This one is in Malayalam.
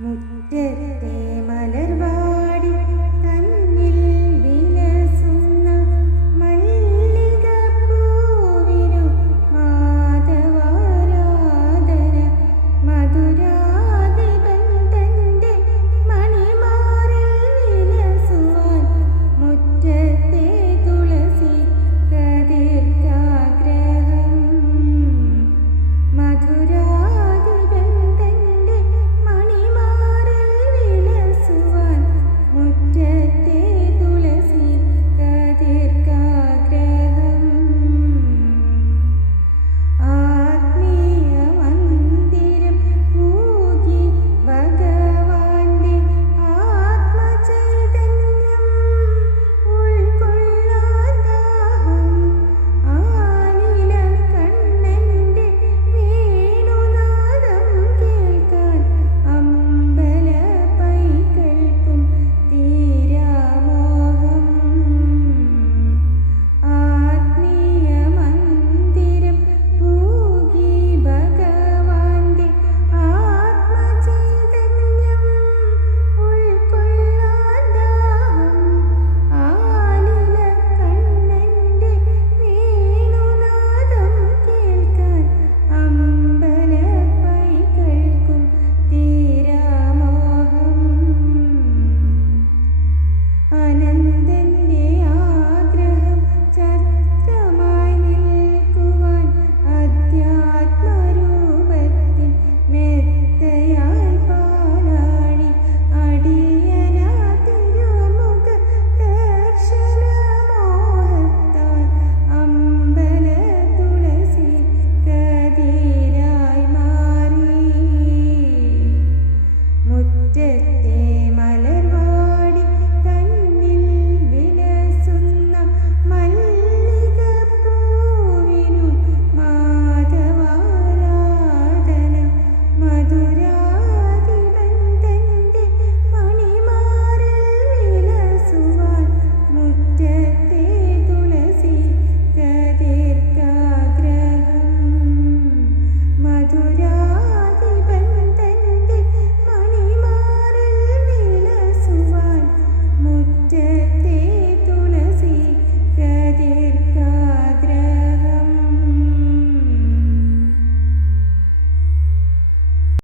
മുറ്റത്തെ മലർവാ